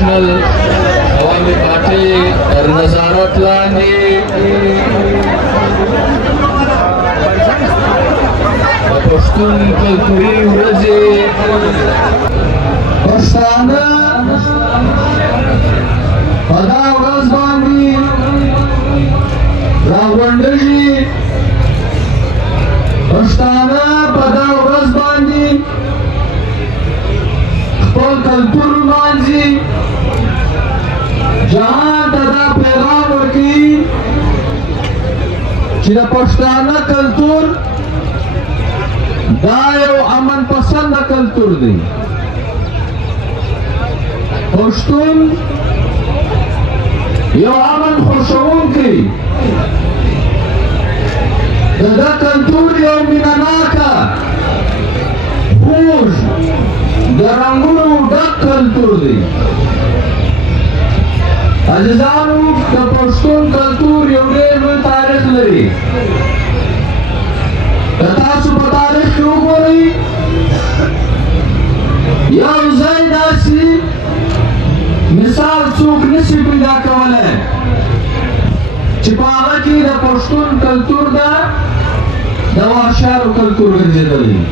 नेशनल अवामी पार्टी तर नजारत लांदी पश्तून कल्तुरी उरजे पश्ताना पदा उरज बांदी रावंडजी पश्ताना पदा उरज बांदी खपल कल्तुर मांजी जहां दादा पैगाम वर्की चिरा पश्ताना कल्तुर दायो अमन पसंद कल्तुर दी पश्तून यो अमन खुशवून की दादा कल्तुर यो मिनानाका भूज दरंगुनु डक कल्तुर दी अजजानु का पश्तून कल्तुर यो रेलवे तारीख लरी कतासु तारीख क्यों बोली या उजाइदासी मिसाल चूक नसी पैदा कवले चिपागा की द पश्तून कल्तुर दा दवाशार कल्तुर गंजदली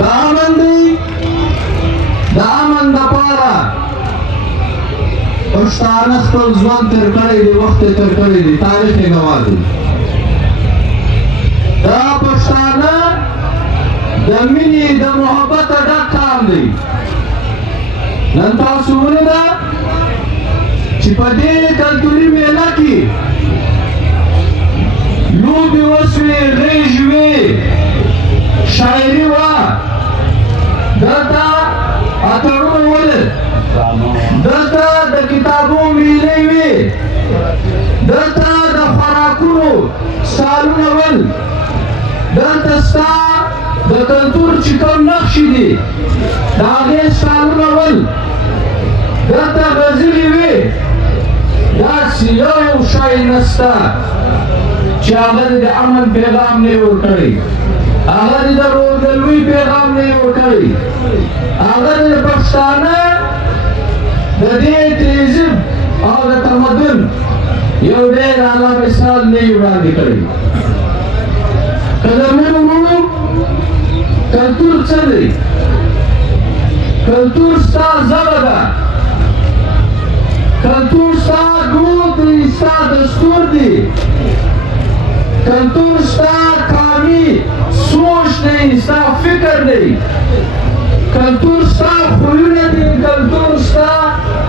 दामंदी दामन दपारा पश्ताना खपल ज़वान तर करे दी वक्त तर करे दी तारीख गवादी दा पश्ताना दमिनी द मोहब्बत डक काम दी नंता सुने दा चिपदे कल्तुरी मेला की लूबी वस्वे रेजवे शायरी वा दता अतरुण वले दता द किताबों मिलेवे दता द फराकुनो सालुन वल दता सा द कल्तुर चिकन नक्शी दी दागे सालुन वल दता गजली वे दासी यो शाय नस्ता चागर द अमन पैगाम ने उठाई आगर द रोदलवी पैगाम ने उठाई आगर द पश्ताना द दे तेजिब और द तमदन यो देर आला मिसाल ने उड़ानी करी कदमें उन्होंने कल्तुर चले कल्तुर सा ज़बदा कल्तुर सा दूध सा दस्तूर दी कल्तुर सा कामी सोच नहीं सा फिक्र नहीं कल्तुर सा खुल नहीं कल्तुर सा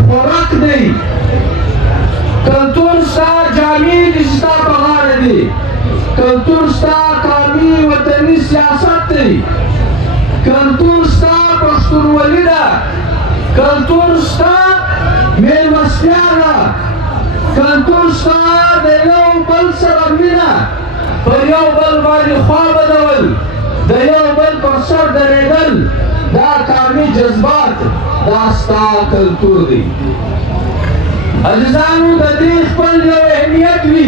फरक नहीं कल्तुर सा जामी रिश्ता बगार नहीं कल्तुर सा कामी वतनी सियासत नहीं कल्तुर सा पश्तून वलीदा कल्तुर सा मेल मस्यारा कल्तुर सा देयो बल सरमिना पर यो बल वाली ख्वाब दवल देयो बल पर सर दरेदल दा कामी जज्बात दास्ता कल्तुर दी अजजानु ददीख पर जो अहमियत भी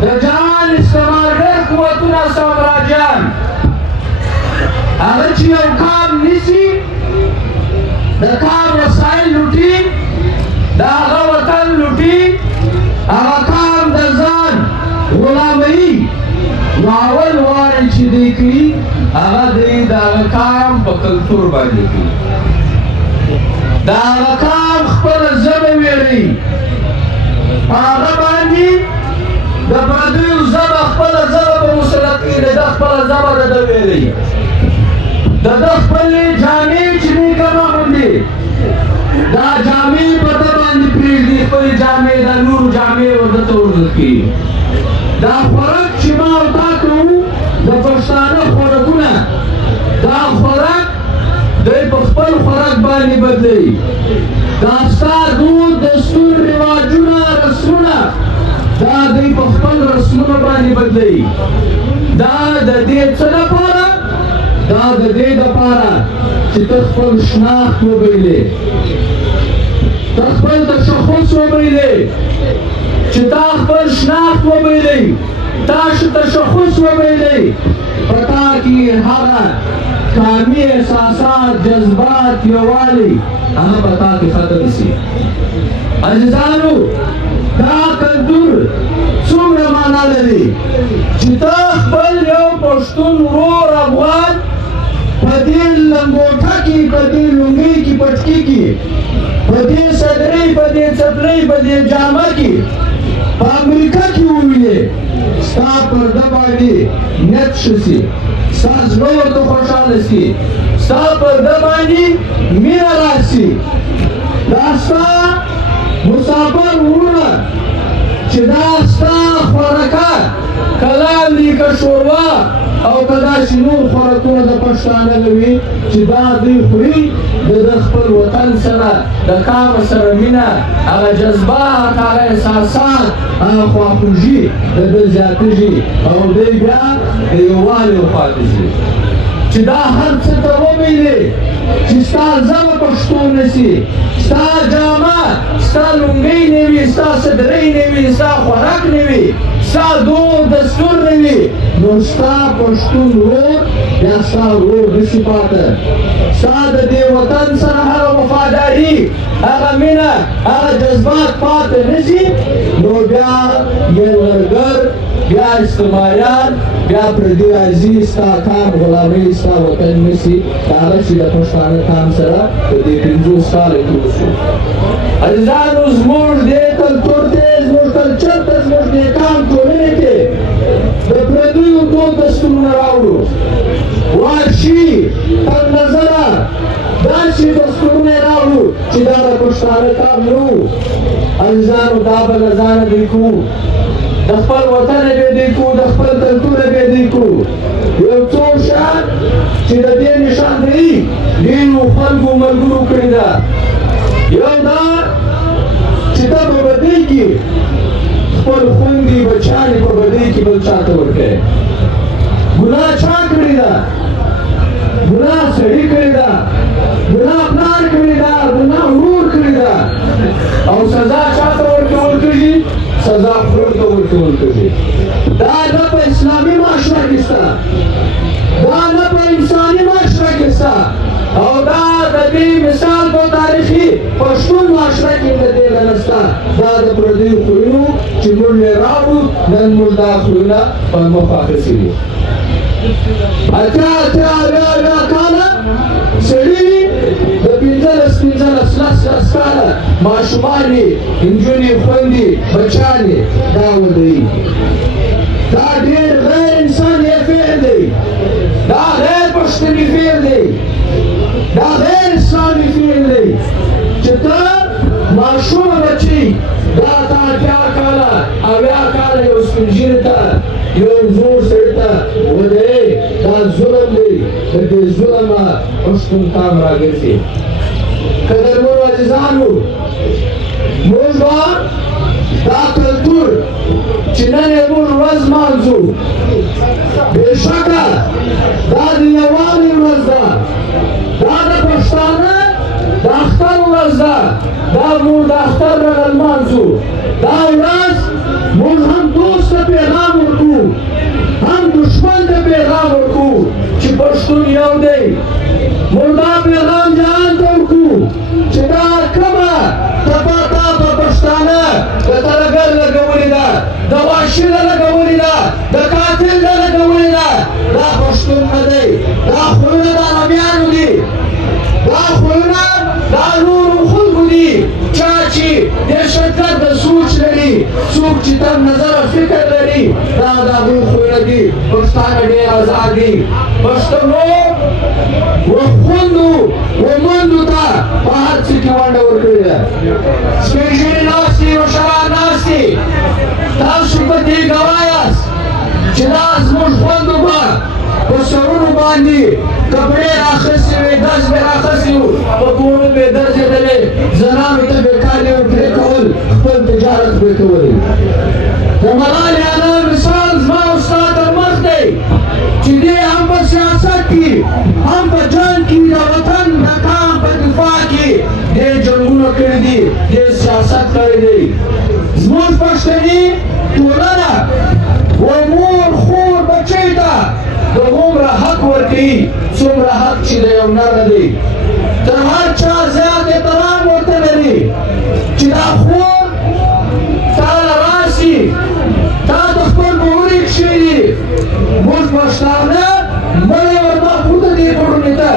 दजान इस्तेमाल कुवतुना साम्राज्यान अगर चियो काम निसी दकाम वसाइल लुटी दागा वतन लुटी आकाम दजान गुलामी नावल वारन चिदीकी आगा दई दागा काम बकल्तुर बानी की दागा काम खपल जब मेरी आगा बानी दबदू जब खपल जब मुसलती ददा खपल जब ददा मेरी ददा खपल जाने चिनी कमा हुंदी दा जामी पता बांधी प्रीति कोई जामे दा नूर जामे और दा तोड़ की दा फरक चिमा उता कहूँ दा पश्ताना फरकुना दा फरक दे पखपल फरक बानी बदली दा सा दूध दस्तूर रिवाजुना रस्मुना दा दे पखपल रस्मुना बानी बदली दा दे चला पारा दा दे दा पारा चितखपल शनाख्त हो गईले तखपल तशखुस हो गईले चिताखपल शनाख्त हो गईले ताश तशखुस हो गईले पता की हारा قامي احساسات جذبات یووالی هغه په تا کې ختم شي. عزیزانو دا کلتور څومره معنا لري چې ته خپل یو پښتون ورور افغان په دې لنګوټه کې په دې لونګۍ کې پټکي کې په دې صدرۍ په دې څپلۍ په دې جامه کې په امریکا کې ووینې ستا پرده باندې نیت ښه شي ستا زړه ورته خوشحاله شي ستا پرده باندې مینه راشي دا ستا مسافر وروڼه چې دا ستا خوراکه کلام دي که شوروا او که داسې نور خوراکونه د پښتانه نه وي چې دا دوی خوري د خپل وطن سره د کار سره مینه هغه جذبه هغه احساسات هغه خواخوږي د ده زیاتېږي او دوی بیا د یووالي وپاتې شي چې دا هر څه ته ومینې چې ستا ژبه پښتو نه شي ستا جامه ستا لونګۍ نه وي ستا صدرۍ نه وي ستا خوراک نه وي ستا دود دستور نه وي نو ستا پښتون ورور بیا ستا ورور نشي پاته ستا د دې وطن سره هغه وفاداري هغه مینه هغه جذبات پاته نشي نو بیا یرغلګر بیا استعماریان بیا پردي راځي ستا کام غلامۍ ستا وطن نشي هغه چې د پښتانه کام سره په دې 50 کاله کې وشو. عزیزانو زموږ دې کلتور ته زموږ کلچر ته زموږ دې کام ټولنې ته د پردیو دود دستورونه راوړو وحشي تنګ نظره داسې دستورونه یې راوړو چې دا د پښتانه کام نه و. عزیزانو دا به له ځانه دی کوو د خپل وطن به دی کو د خپل کلتور به دی کو یو څو شان چې د دې نشاندهي ډېرو خلکو ملګرو کړې ده یو دا چې ته په بدۍ کې خپل خویندې بچیانې په بدۍ کې بل چا ته ورکوې ګناه چا کړې ده ګناه سړي کړې ده ګناه پلار کړې ده ګناه ورور کړې ده او سزا چا ته ورکول کېږي سزا خور ته ورکول کېږي دا نه په اسلامي معاشره کې شته دا نه په انساني معاشره کې شته او دا د دې مثال په تاریخي پښتون معاشره کې د دې نه نشته دا د پردیو خویونو چې موږ یې راوړو نن موږ دا خویونه په مخ اخیستي دي. اتیا کاله سړي د 15 کاله ماشومانې نجونې خویندې بچیانې دا ودرېږي دا ډېر غیر انساني فعل دی دا غیر پښتني فعل دی دا غیر اسلامي فعل دی چې ته ماشومه بچي دا ته 80 کاله 80 کاله یو سپین ږیري ته یو زوړ سړي ته ودرې دا ظلم دی د دې ظلمه پښتون کام راګرځي. قدرمنو عزیزانو موږ به دا کلتور چې نن یې موږ ورځ لمانځو بېشکه دا د یووالي ورځ ده دا د پښتانه د اختر ورځ ده دا موږ د اختر رغه لمانځو دا ورځ موږ هم دوست ته پیغام ورکوو هم دشمن ته پیغام ورکوو چې پښتون یو دی موږ دا پیغام جهان ته ورکوو چې دا کومه تپه تاپه پښتانه د ترهګر لګولې ده د وحشي نه لګولې ده د قاتل نه لګولې ده دا پښتون نه دی دا خویونه د عربیانو دي دا خویونه دا نورو خلکو دي چا چې دهشتګرد د سوچ لري څوک چې تم نظره فکر لري دا د هغوی خویونه دي پښتانه ډېر ازاد دي پښتنو وخوندو ومندو ته په هر څه کې ونډه ورکړې ده سپین ږیري ناست دي مشران ناست دي تاسو په دې ګواه یاست چې دا زموږ خویندو به په سرونو باندې کپړې راخیستې وې ډز به راخیستې وو په کورونو به یې ګرځېدلې زنانو ته به کار یې پرېښول خپل تجارت به یې کولې د ملالۍ انا مثال زما او ستا تر مخ دی چې دی هم په سیاست کې هم په جنګ کې د وطن د کام په دفاع کې ډېر جنګونه کړي دي ډېر سیاست کړی دی زموږ پښتني ټولنه و مور خور بچی ته د هومره حق ورکوي کوي څومره حق چې د یو نر دی تر هر چا زیات احترام ورته لري چې دا خور تا راشي تا د خپل مورې کښېږي موږ پښتانه مړی ورمخپوته دي پړونې ته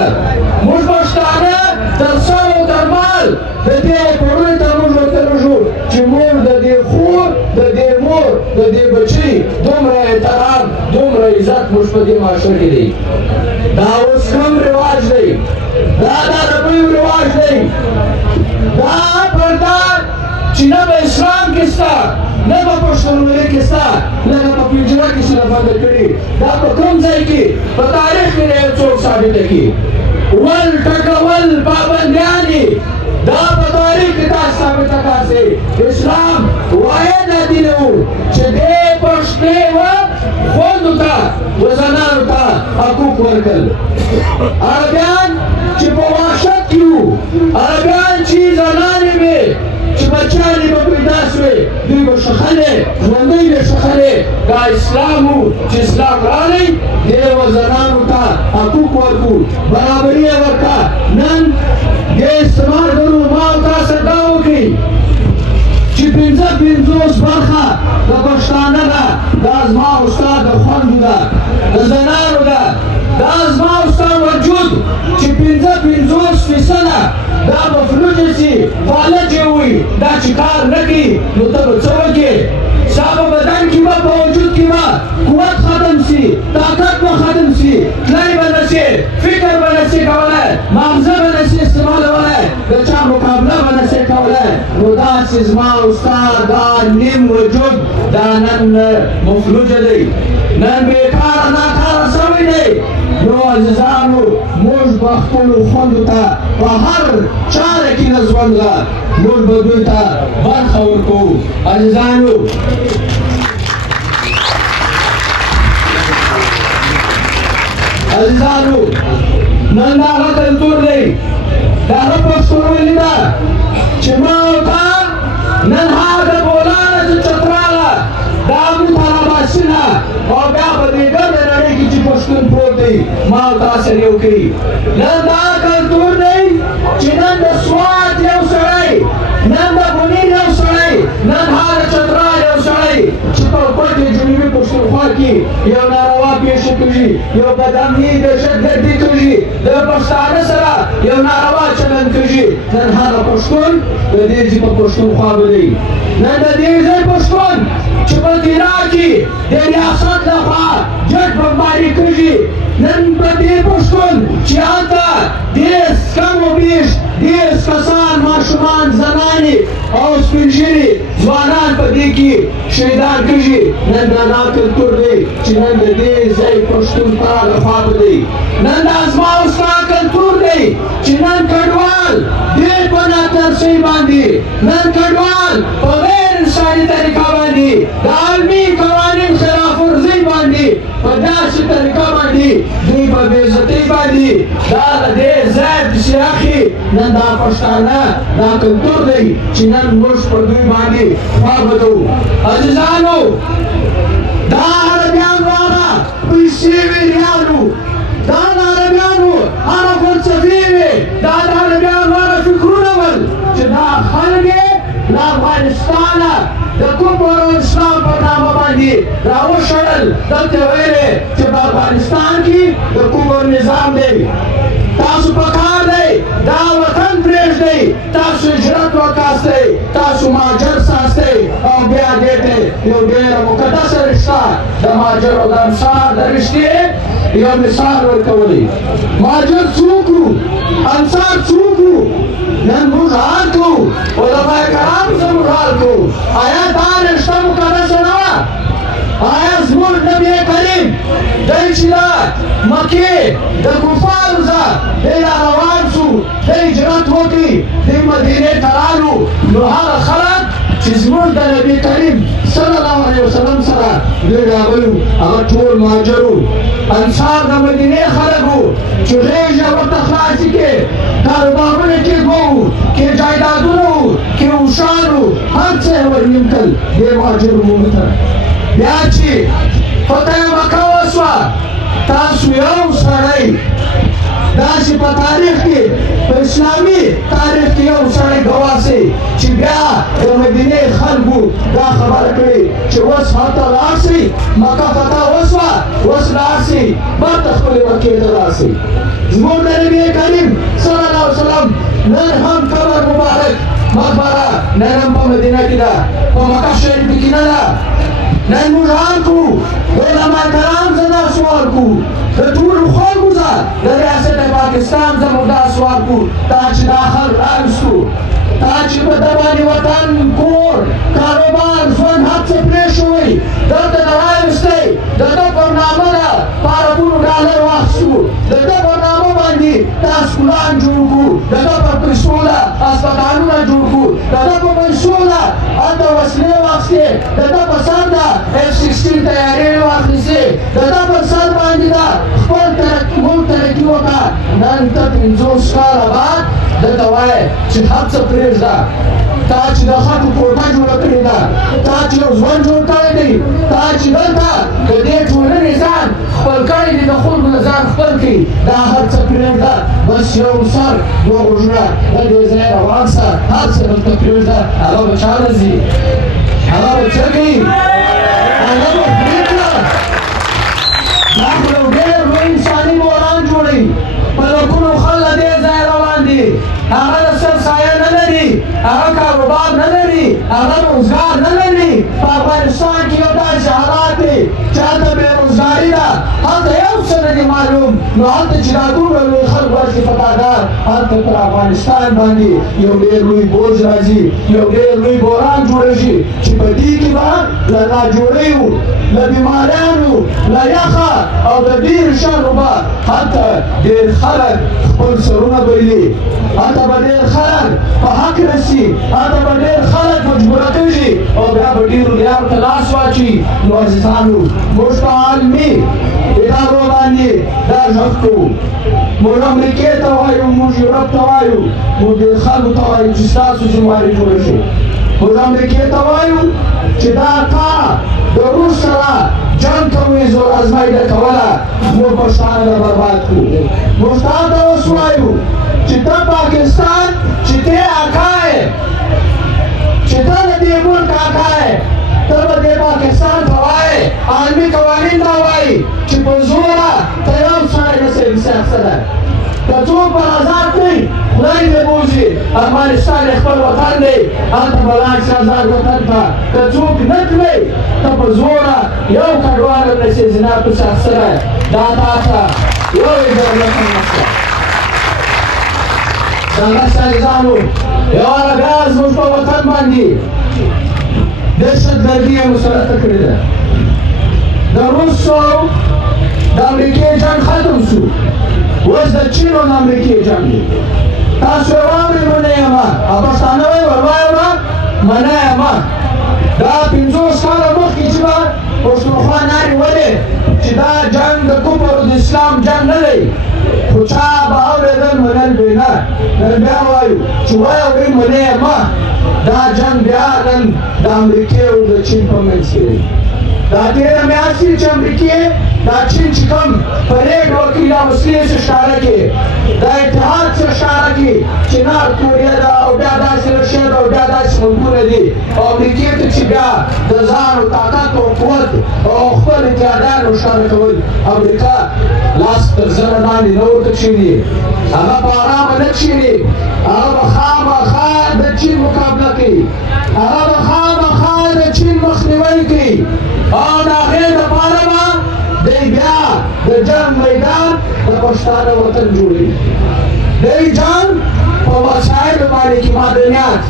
موږ پښتانه تر سر او تر مال د دې پړونې ته موږ ورته لږو چې موږ د دې خور د دې مور د دې بچي دومره احترام دومره عزت موږ په دې معاشره کې دی دا اوس کوم رواج دی دا د عربیو رواج دی دا پرده چې نه په اسلام کې شته نه په پښتونولۍ کې شته لکه په پنجره کې چې بنده کړي دا په کوم ځای کې په تاریخ کې یو څوک ثابته کړي ول ټکول پابندیانې دا په تاریخ کې تاسو ثابته کړئ اسلام واحد دین و چې دې پښتنې و خوندو ته و زنانو ته حقوق ورکړل عربیان چې په وحشت کې وو عربیان چې زنانې وې چې بچیانې به پیدا شوې دوی به شخلې ژوندۍ به شخلې دا اسلام و چې اسلام راغی دې و زنانو ته حقوق ورکړو برابري یې ورکړه نن دې استعمارګرو ما او تاسو دا وکړي چې 55 برخه د پښتانه ده دا زما او ستا د خوندو ده د زنانو ده دا زما او ستا وجود چې 55% دا به فلوجه شي فالج یې وي دا چې کار نه کوي نو ته به څه وکړې ستا په بدن کې به په وجود کې به قوت ختم شي طاقت به ختم شي تللی به نه شي فکر به نه شي کولی مغزه به نه شي استعمالولی د چا مقابله به نه شي کولی نو داسې زما او ستا دا نیم وجود دا نن مفلوجه دی نن بېکاره ناکاره شوی دی نو عزیزانو موږ به خپلو خوندو ته په هر چاره کې د ژوند موږ به دوی ته برخه ورکوو عزیزانو عزیزانو نن دا هغه کلتور دی دا هغه پښتونولي ده چې ما او تا نن هغه بولانه چې چتراله دا موږ تراباسینه او بیا په دې ګرده نړۍ کې چې پښتون پروت دی ما او تا سره یو کوي نن دا کلتور دی چې نن د سوات یو سړی نن د بونیر یو سړی نن هغه چترال یو سړی چې په کوټې جنوبي پښتونخوا کې یو ناروا پیښه کېږي یو بدامني دهشتګردي کېږي د پښتانه سره یو ناروا چلند کېږي نن هغه پښتون د دې ځای په پښتونخوا به دی نن د دې ځای پښتون چې په تیرا کې د ریاست لخوا جټ بمباري کېږي نن په دې پښتون چې هلته ډېر کم و بیش ډېر کسان ماشومان زنانې او سپین ږیري ځوانان په دې کې شهیدان کېږي نن دا کلتور دی چې نن د دې ځای پښتونخوا لخوا به دی نن دا زما او ستا کلتور دی چې نن کډوال ډېر په ناترسۍ باندې نن کډوال په غیر انساني طریقه باندې د عالمي قوانین خلاف ورزۍ باندې په داسې طریقه باندې دوی په بېعزتۍ باندې دا د دې ځای پسې اخلي نن دا پښتانه دا کلتور دی چې نن موږ پر دوی باندې خوا بدو عزیزانو دا عربیان والا پیسې وې ریالو دا د عربیانو هغه فلسفې وې دا د عربیانو هغه فکرونه ول چې دا خلک یې له افغانستانه د کفر او اسلام په نامه باندې راوشړل دلته ویلې چې په افغانستان کې د کفر نظام دی تاسو په کار دی دا وطن پرېږدئ تاسو هجرت وکاستئ تاسو مهاجر ساستئ او بیا دې ته یو ډېره مقدسه رشته د مهاجر او د انصار د رشتې یو مثال ورکولی مهاجر څوک وو انصار څوک وو نن موږ حال کوو علماء کرامو زموږ حال کوو آیا دا رشته مقدسه نه وه آیا زموږ نبی کریم دی چې دا مکې د کفارو ځه دی را روان شو دی هجرت وکړي دی مدینې ته رالو نو هغه خلک چې زموږ د نبي کریم صلی الله علیه وسلم سره دوی راغلي هغه ټول مهاجر وو انصار د مدینې خلک وو چې غېږ یې ورته خلاصې کړې کاروبارونه کې وو کې جایدادونه وو کې اوښان وو هر څه یې ورنیمکل دې مهاجرو موږ ته بیا چې فتح مکه وسوه تاسو یو سړی داسې په تاریخ کې په اسلامي تاریخ کې یو سړی ګواه سي چې بیا د مدینې خلکو دا خبره کړې چې اوس هلته لاړ شئ مکه فتح وسوه اوس لاړ شئ بېرته خپلې مکې ته لاړ شئ زموږ د نبي کریم صلی الله علیه وسلم نن هم قبر مبارک مقبره نن هم په مدینه کې ده په مکه شریفه کې نه ده نن موږ حال کوو د علما کرام زه دا سوال کوو د ټولو خلکو څخه د ریاست پاکستان زموږ دا سوال کوو دا چې دا خلک راوستو دا چې په ده باندې وطن کور کاروبار ژوند هر څه پرېښوئ دلته د راوستی د ده پر نامه ده په اربونو ډالر واخیستو د ده پر نامه باندې دا سکولان جوړ کړو د ده پر پیسو ده اسپتالونه جوړ کړو د ده په پیسو ده هلته وسلې واخیستې د ده په سر ده F-16 تیارې واخیستې د ده پر سر باندې ده خپل ملک ترقي وکړه نن ته 50 کاله بعد دلته وایې چې هر څه پرېږده تا چې د خلکو کوټه جوړه کړې ده تا چې یو ژوند جوړ کړی دی تا چې دلته د دې ټولنې ځان خپل کړی دی د خلکو نه ځان خپل کړي دا هر څه پرېږده بس یو سر دوه غوږونه د دې ځای روان شه هر څه دلته پرېږده هغه به چاله ځي هغه به څه کوي هغه به پرېږده دا خو یو ډېر لوی انساني بحران جوړوي په لکونو خلک له دې ځای روان دي هغه د سر سایه نه لري هغه کاروبار نه لري هغه روزګار نه لري په افغانستان کې یو داسې حالات دی چې هلته بېروزګاري ده هلته یو څه نه دي معلوم نو هلته چې دا دومره لوی خلک ورشي فتحدار هلته پر افغانستان باندې یو ډېر لوی بوج راځي یو ډېر لوی بحران جوړېږي چې په دې کې به له ناجوړیو له بیماریانو له یخه او د ډېرو شرو به هلته ډېر خلک خپل سرونه بایلي هلته به ډېر خلک په حق رسي هلته به ډېر خلک مجبوره کېږي او بیا به ډېرو لیارو ته لاس واچي نو عزیزانو موږ په عالمي ادارو باندې دا غږ کوو موږ امریکې ته وایو موږ یورپ ته وایو موږ ډېر خلکو ته وایو چې ستاسو ذمواري جوړه شي موږ امریکې ته وایو چې دا تا د روس سره جنګ کوي زور ازمایده کوله موږ پښتانه نه برباد کړو موږ تا ته اوس وایو چې ته پاکستان چې ته اکا یې چې ته د دې ملک اکا یې ته به دې پاکستان ته وایې عالمي قوانین دا وایي چې په زوره ته یو سړی نسې سیاست که څوک به آزاد کړي خدای دې بوځي افغانستان یې خپل وطن دی هلته به لاړ شي آزاد وطن ته که څوک نه کړي ته په زوره یو کډوال هم نسې زنا په سیاست دا تا ته یو اجازه هم نشته دغسې عزیزانو یوه بیا زموږ په وطن باندې دهشتګردي یې مسلطه کړې ده د روسو د امریکې جنګ ختم شو اوس د چین او د امریکې جنګ دی تاسو یې واورئ منه یمه او پښتانه وایي وروایم منه یمه دا 50 کاله مخکې چې به پښتونخوا نارې ولې چې دا جنګ د کفر او د اسلام جنګ نه دی خو چا به اورېدل منل به نه نن بیا وایو چې وایه اورئ منه یمه دا جنګ بیا نن د امریکې او د چین په منځ کې دی دا تېره میاشت چې امریکې دا چین چې کوم پریډ وکړي دا وسلې څه ښکاره کړي دا اتحاد څه ښکاره کړي چې نارت کوریا ده او بیا داسې رشیا ده او بیا داسې ملکونه دي او امریکې ته چې بیا د ځان او طاقت او قوت او خپل اتحادیان ښکاره کول امریکا لاس تر زنه باندې نه ورته کښېني هغه په ارامه نه کښېني هغه به خامخا د چین مقابله کوي هغه به خامخا د چین مخنیوی کوي او د هغې دپاره به دی بیا د جنګ میدان د پښتانه وطن جوړوي دی جنګ په وسایلو باندې کې معدنیات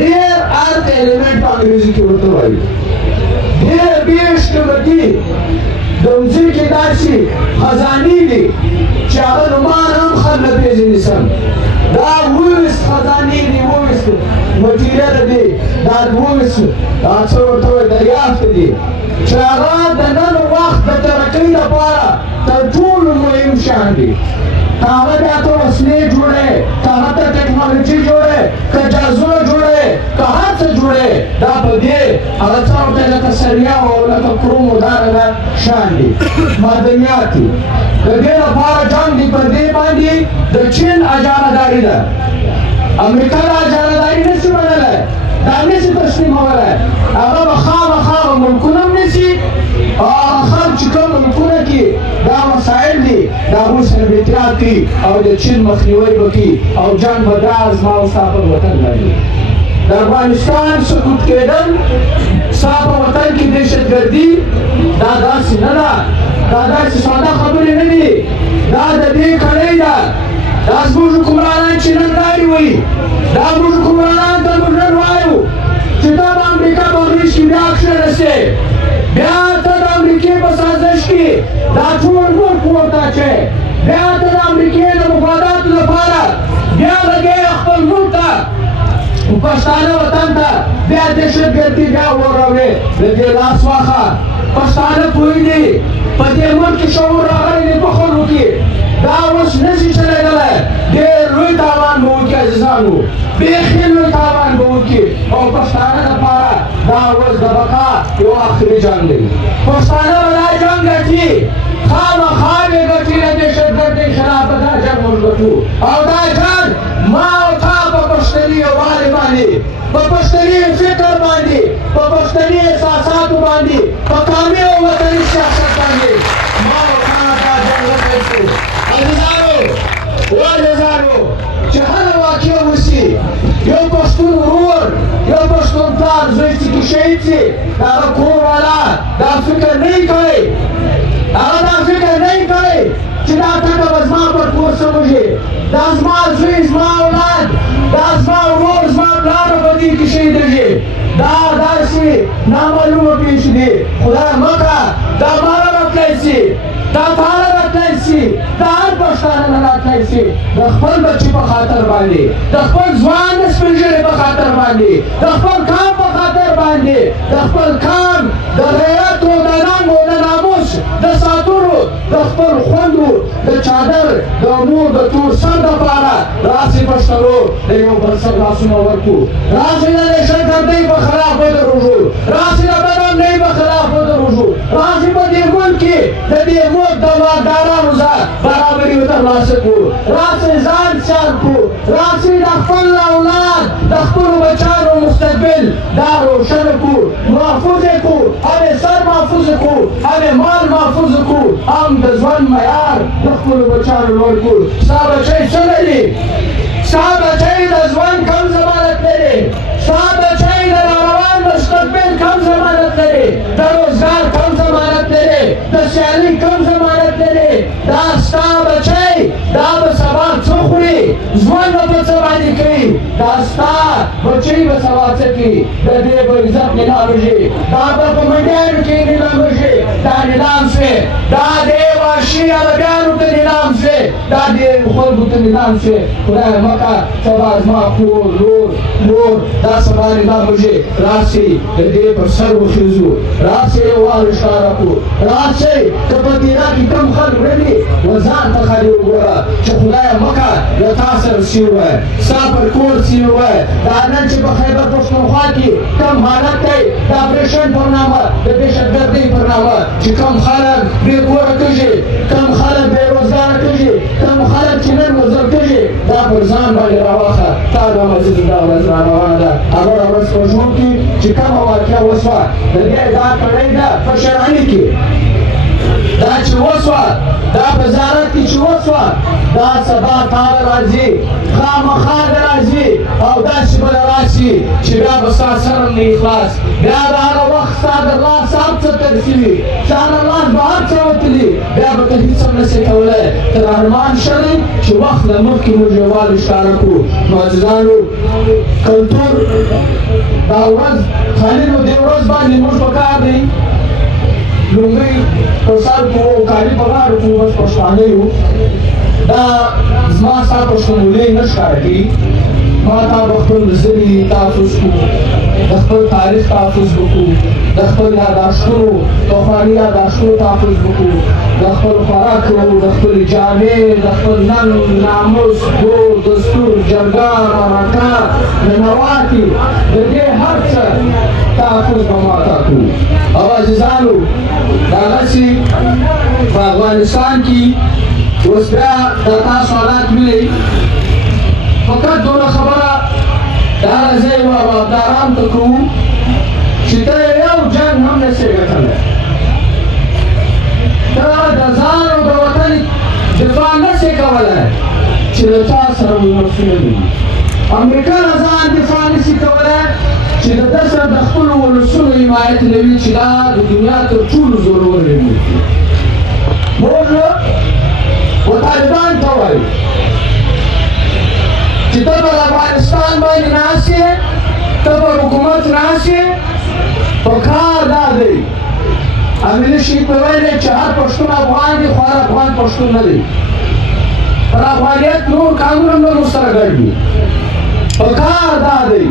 ریئر ارت ایلیمنټ په انګریزي کې ورته وایي ډېر بیش قیمتي د مځکې داسې خزانې دي چې هغه نومان هم خلک نه پېژني سم دا 20 خزانې دي 20 مټیریل دی دا 20 دا څه ورته وایي دریافت دي چې هغه د نن وخت د ترقۍ لپاره تر ټولو مهم شیان دي که هغه بیا ته وسلې جوړې که هغه ته ټکنالوژي جوړې که جهازونه جوړې که هر څه جوړې دا په دې هغه څه ورته لکه سریا او لکه کروم او دارنګه شیان دي معدنیات دي د دې لپاره جنګ دی په دې باندې د چین اجارهداري ده امریکا دا اجارهداري نشي منلی دا نشي تسلیمولی هغه به خامخا ملکونه هم نیسي او هغه خلک چې کوم ملکونه کې دا مسایل دي د هغوی سره به احتیاط کوي او د چین مخنیوی به کوي او جنګ به دا زما او ستا پر وطن باندې د افغانستان سقوط کېدل ستا په وطن کې دهشتګردي دا داسې نه ده دا داسې ساده خبرې نه دي دا د دې کړۍ ده دا زموږ حکمرانان چې نن لارې وایي دا زموږ حکمرانان ته موږ نن وایو چې ته په امریکا په غېږ کې بیا کښېنستې بیا ته د امریکې په سازش کې دا ټول نور پورته اچوې بیا ته د امریکې د مفاداتو لپاره بیا لګې خپل ملک ته پښتانه وطن ته بیا دهشتګردي بیا وروې د دې لاس واخه پښتانه پوهېږي په دې ملک کې شعور راغلی دی په خلکو کې دا اوس نشي چلېدلی ډېر لوی تاوان به وکړي عزیزانو بیخي لوی تاوان به وکړي او پښتانه دپاره دا اوس د بقا یو آخري جنګ دی پښتانه به دا جنګ ګټي خامخا به ګټي د دهشتګردۍ خلاف به دا جنګ موږ ګټو او دا جنګ ما او تا په پښتني یووالي باندې په پښتني فکر باندې په پښتني احساساتو باندې په قومي او وطني سیاست باندې ما او تا دا جنګ وکړو عزیزانو وعزیزانو چې هره واقعه وشي یو پښتون ورور یو پښتون پلار زوی چې کې شهید شي د هغه کور والا دا فکر نه یې کړی هغه دا فکر نه یې کړی چې دا ټکه به زما پر کور څه وشي دا زما زوی زما اولاد دا زما ورور زما پلار به دې کې شهیدېږي دا داسې نامعلومه پېښې دي خدای مه کړه دا ماله راتلی شي دا تاله راتلی شي دا هر پښتانه نه راتلی شي د خپل بچي په خاطر باندې د خپل ځوان د سپین ږیرې په خاطر باندې د خپل قام په خاطر باندې د خپل قام د غیرت او د ننګ او د ناموس د ساتلو د خپل خوندو د چادر د مور د تور سر دپاره راسئ پښتنو د یو بل سر لاسونه ورکړو راسئ د دهشتګردۍ په خلاف ودرېږو راسئ د بدامنۍ په خلاف ودرېږو راسئ په دې ملک کې د دې ملک د واکدارانو سره برابري وترلاسه کړو راسئ ځان سیال کړو راسئ د خپل اولاد د خپلو بچیانو مستقبل دا روښانه کړو محفوظ یې کړو همې سر محفوظ کړو همې مال محفوظ کړو هم د ژوند معیار د خپلو بچیانو لوړ کړو ستا بچی څه لري ستا بچی د ژوند کم ضمانت لري ستا بچی د راروان مستقبل کم ضمانت لري د روزګار کم ضمانت لري د سیالۍ کم ضمانت لري دا ستا بچی دا به سبا څه خوري ژوند به په څه باندې کوي دا ستا بچی به سبا څه کوي د دې به عزت نیلامه شي دا به په منډیانو کې نیلامه شي دا نیلام شوې دا دې وحشي عربیانو ته نیلام شوې دا دې خلکو ته نیلام شوې خدای مه کړه سبا زما کور لور مور دا سبا نیلامه شي راسئ د دې پر سر وخیزو راسئ یووالی ښکاره کړو راسئ که په دینا کې کم خلک نه دي و ځان ته خالي وګوره چې خدایه مه کړه له تا سره سي ووایه ستا پر کور سي ووایه دا نن چې په خیبر پښتونخوا کې کم حالت دی د اپریشن پر نامه د دهشتګردۍ پر نامه چې کم خلک بې کوره کېږي کم خلک بې روزګاره کېږي کم خلک چې نن مزدور کېږي دا پر ځان باندې راواخله تا دا مسجد دا ورځ را روانه ده هغه ورځ په ژوند کې چې کومه واقعه وشوه د دې دا کړۍ ده په شرعي کې دا چې وشوه دا په زیارت کې چې وشوه دا سبا تاله راځي خامخا به راځي او داسې به راشي چې بیا به ستا شرم نه اخلاص بیا به هغه وخت ستا د لاس هر څه ترسي وي ستا د لاس به هر څه وتلي بیا به ته هېڅ هم نشې کولی ته رحمان شوې چې وخت له مخکې موږ یووالی ښکاره کړو نو عزیزانو کلتور دا ورځ خالي نو دې ورځ باندې موږ په کار دی لومړی په سر کړو کالي په غاړه کړو بس پښتانه یو دا دا زما ستا په شمولې نه ښکاره کوي ما تا به خپل ژبې تحفظ کړو د خپل تاریخ تحفظ وکړو د خپل یاداشتونو پخواني یاداشتونو تحفظ وکړو د خپل خوراکو د خپل جامې د خپل ننګ ناموس دود دستور جرګه مرکه ننواتې د دې هر څه تحفظ به ما تا کړو او عزیزانو دغسې په افغانستان کې اوس بیا د تاسو حالات وینئ فقط دونه خبره د هغه ځای وفادارانو ته کوو چې ته یو جنګ هم نسې ګټلی ته د ځان او د وطن دفاع نسې کولی چې د چا سره ولسونه نه وي امریکا له ځان دفاع نسي کولی چې د ده سره د خپلو ولسونو حمایت نه وي چې دا د دنیا تر ټولو زورور ملت دی موږ و طالبان ته وایو چې ته به افغانستان باندې ناست یې ته به حکومت ناست یې په کار دا دی امیر شریف به ویلی چې هر پښتون افغان دی خو هر افغان پښتون نه دی پر افغانیت نور کارونه هم نور سره ګډ دي په کار دا دی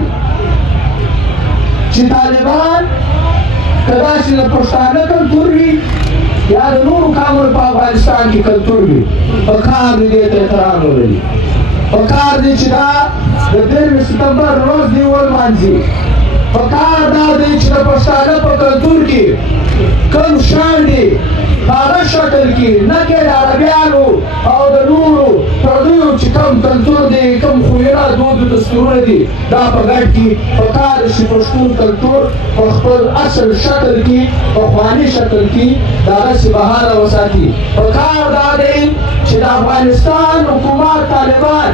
چې طالبان که داسې د پښتانه کلتور وي یا د نورو قومونو په افغانستان کې کلتور وي په کار دی دې ته احترام ولري په کار دی چې دا د 13 سپتمبر روز دی ولمانځي په کار دا دی چې د پښتانه په کلتور کې کوم شان دی په هغه شکل کې نه کې د عربیانو او د نورو پردیو چې کوم کلتور دی کوم خویونه دود دستورونه دي دا په ګډ کې په کار دی چې پښتون کلتور په خپل اصل شکل کې پخواني شکل کې د هغسې بهاله وساتي په کار دا دی چې د افغانستان حکومت طالبان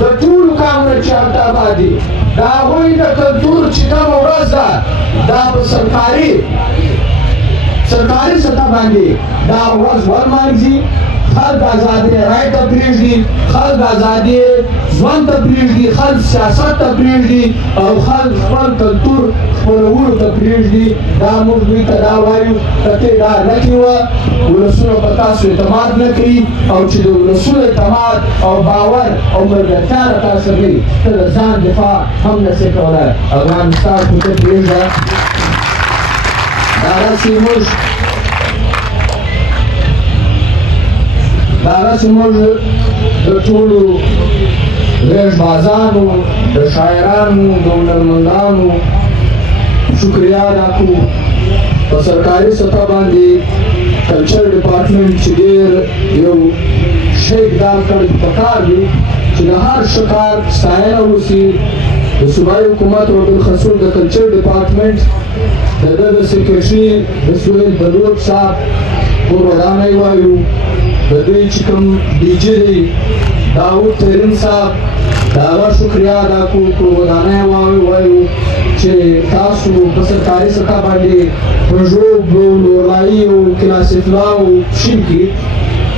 د ټولو قومونو چې هلته آباد دي د هغوی د کلتور چې کومه ورځ ده دا په سرکاري سطح باندې دا ورځ ولمانځي خلک ازادي رای ته پرېږدي خلک ازادي ژوند ته پرېږدي خلک سیاست ته پرېږدي او خلک خپل کلتور خپلولو ته پرېږدي دا موږ دوی ته دا وایو که ته دا نه کوه ولسونه په تاسو اعتماد نه کوي او چې د ولسونو اعتماد او باور او ملګرتیا له تاسو نه وي ته د ځان دفاع هم نسې کولی افغانستان خو ته پرېږده دغسې موږ د ټولو غیږبازانو د شاعرانو د هنرمندانو شکریه ادا کوو په سرکاري سطح باندې کلچر ډپارټمنټ چې ډېر یو ښه اقدام کړی پکار دی چې د هر ښه کار ستاینه وشي د صوبایي حکومت او بالخصوص د کلچر ډپارټمنټ د ده د سیکرټري د سهیل بلوچ صاحب ور ودانۍ وایو د دوی چې کوم ډي جي دی داود ترین صاحب د هغه شکریه ادا کوو ور ودانۍ وایو چې تاسو په سرکاري سطح باندې پروژو لوړلایي او کلاس اطلاع او شین کې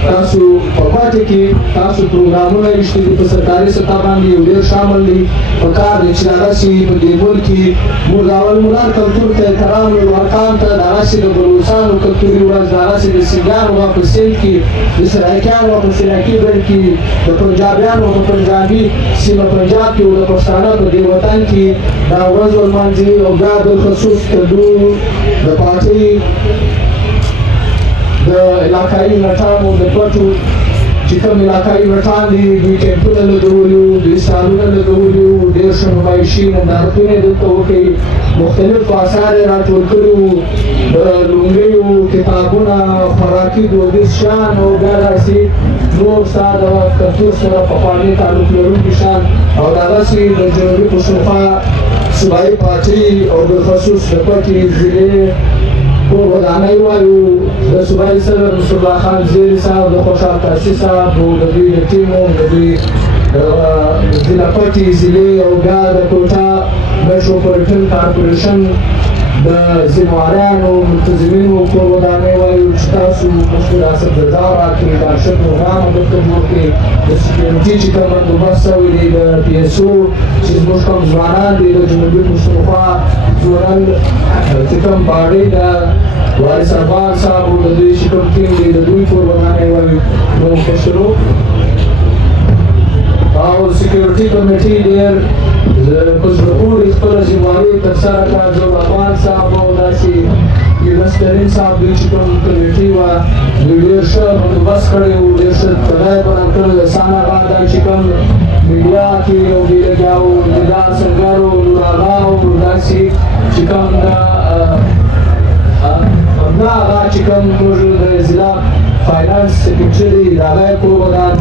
تاسو په پاتې کې تاسو پروګرامونه ایښتي دي په سرکاري سطح باندې یو ډېر شامل دي په کار دی چې دغسې په دې ملک کې موږ د اولمولار کلتور ته احترام ویو ارقام ته دغسې د بلوچستانو کلتوري ورځ دغسې د سینګانو په سیند کې د سرایکیانو په سرایکي بند کې د پنجابیانو په پنجابي سیمه پنجاب کې او د پښتانه په دې وطن کې دا ورځ ولمانځي او بیا بالخصوص د دوی د پارټۍ د علاقایي مټانو د پټو چې کوم علاقایي مټان دي دوی کیمپونه لګولي وو دوی سالونه لګولي وو ډېر ښه نمایشي نندارتونې دلته وکړي مختلف آثار یې راټول کړي وو د لومړیو کتابونه خوراکي دودیز شیان او بیا داسې نور ستا د کلتور سره پخواني تعلق لرونکي شیان او دغسې د جنوبي پښتونخوا صوبایي پارټۍ او بالخصوص د پټې ضلعې ور ودانۍ وایو د صوبایي صدر نصرالله خان زیري صاحب د خوشحال کاسي صاحب او د دوی د ټیمو د دوی د ضلع پټې ضلعې او بیا د کوټه میټروپولیټن کارپوریشن د ذموارانو ملتزمینو کور ودانۍ وایو چې تاسو موږ ته ریاست جزا راکړي دا ښه پروګرام دلته جوړ کړي د سکیورټي چې کوم بندوبست شوی دی د پي ایس او چې زموږ کوم ځوانان دي د جنوبي پښتونخوا زونل چې کوم باډۍ ده وارث افغان صاحب او د دوی چې کوم ټیم دی د دوی کور ودانۍ وایو نو پښتنو او سکیورټي کمیټې ډېر په زړه پورې خپله ذمهواري ترسره کړه. ضیاء الرحمن صاحب او داسې یونس ترین صاحب دوی چې کوم کمیټې وه دوی ډېر ښه بندوبست کړی و، ډېر ښه تړی بند کړی. احسان اغا دا چې کوم میډیا کې یو بې لګیا و، ندا سنګر و، نور اغا و، داسې چې کوم دا هغه چې کوم موږ د ضلع فاینانس سکرټري د هغه یې کور ودان